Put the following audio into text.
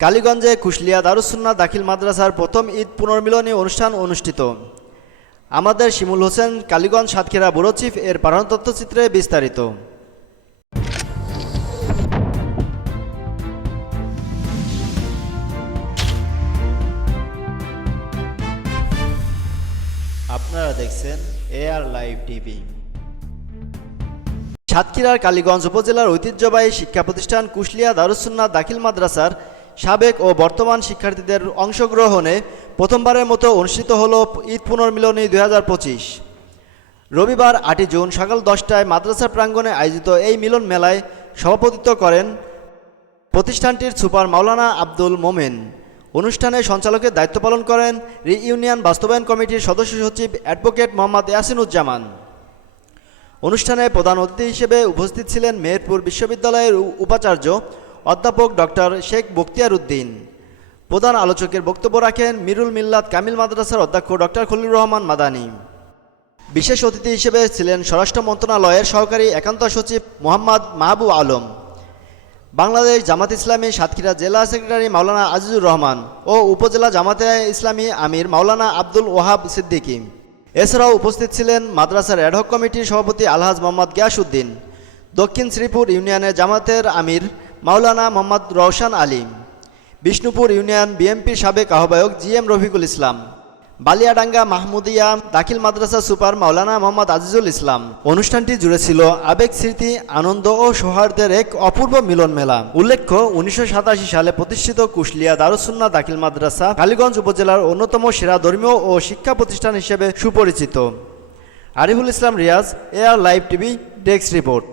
কালীগঞ্জে কুশলিয়া দারুসুন্না দাখিল মাদ্রাসার প্রথম ঈদ পুনর্মিলনী অনুষ্ঠান অনুষ্ঠিত। আমাদের শিমুল হোসেন, কালীগঞ্জ সাতক্ষীরা ব্যুরো চিফ এর পাঠানো তথ্যচিত্রে বিস্তারিত। আপনারা দেখছেন এআর লাইভ টিভি। সাতক্ষীরার কালীগঞ্জ উপজেলার ঐতিহ্যবাহী শিক্ষা প্রতিষ্ঠান কুশলিয়া দারুসুন্না দাখিল মাদ্রাসার সাবেক ও বর্তমান শিক্ষার্থীদের অংশগ্রহণে প্রথমবারের মতো অনুষ্ঠিত হল ঈদ পুনর্মিলনী দুই রবিবার আটই জুন সকাল দশটায় মাদ্রাসা প্রাঙ্গণে আয়োজিত এই মিলন মেলায় সভাপতিত্ব করেন প্রতিষ্ঠানটির সুপার মাওলানা আব্দুল মোমেন। অনুষ্ঠানে সঞ্চালকের দায়িত্ব পালন করেন রিইউনিয়ন বাস্তবায়ন কমিটির সদস্য সচিব অ্যাডভোকেট মোহাম্মদ ইয়াসিনুজ্জামান। অনুষ্ঠানে প্রধান অতিথি হিসেবে উপস্থিত ছিলেন মেহেরপুর বিশ্ববিদ্যালয়ের উপাচার্য অধ্যাপক ডক্টর শেখ বখতিয়ার উদ্দিন প্রধান আলোচকের বক্তব্য রাখেন মিরুল মিল্লাত কামিল মাদ্রাসার অধ্যক্ষ ডক্টর খলিল রহমান মাদানী। বিশেষ অতিথি হিসেবে ছিলেন স্বরাষ্ট্র মন্ত্রণালয়ের সহকারী একান্ত সচিব মোহাম্মদ মাহবুব আলম। বাংলাদেশ জামাত ইসলামী সাতক্ষীরা জেলা সেক্রেটারি মাওলানা আজিজুর রহমান ও উপজেলা জামাতে ইসলামী আমির মাওলানা আব্দুল ওহাব সিদ্দিকী। এছাড়াও উপস্থিত ছিলেন মাদ্রাসার অ্যাডহক কমিটির সভাপতি আলহাজ মোহাম্মদ গিয়াসুদ্দিন দক্ষিণ শ্রীপুর ইউনিয়নের জামাতের আমির মাওলানা মোহাম্মদ রওশান আলী বিষ্ণুপুর ইউনিয়ন বিএমপির সাবেক আহ্বায়ক G M Rafiqul Islam, Baliadanga Mahmudia Dakhil Madrasa super Maulana Mohammad Azizul Islam. অনুষ্ঠানটি জুড়ে ছিল আবেগ, স্মৃতি, আনন্দ ও সৌহার্দ্যের এক অপূর্ব মিলন মেলা। উল্লেখ্য, উনিশশো সাতাশি সালে প্রতিষ্ঠিত কুশলিয়া দারুসুন্না দাখিল মাদ্রাসা কালীগঞ্জ উপজেলার অন্যতম সেরা ধর্মীয় ও শিক্ষা প্রতিষ্ঠান হিসেবে সুপরিচিত। Ariful Islam Riaz AR live TV, desk report.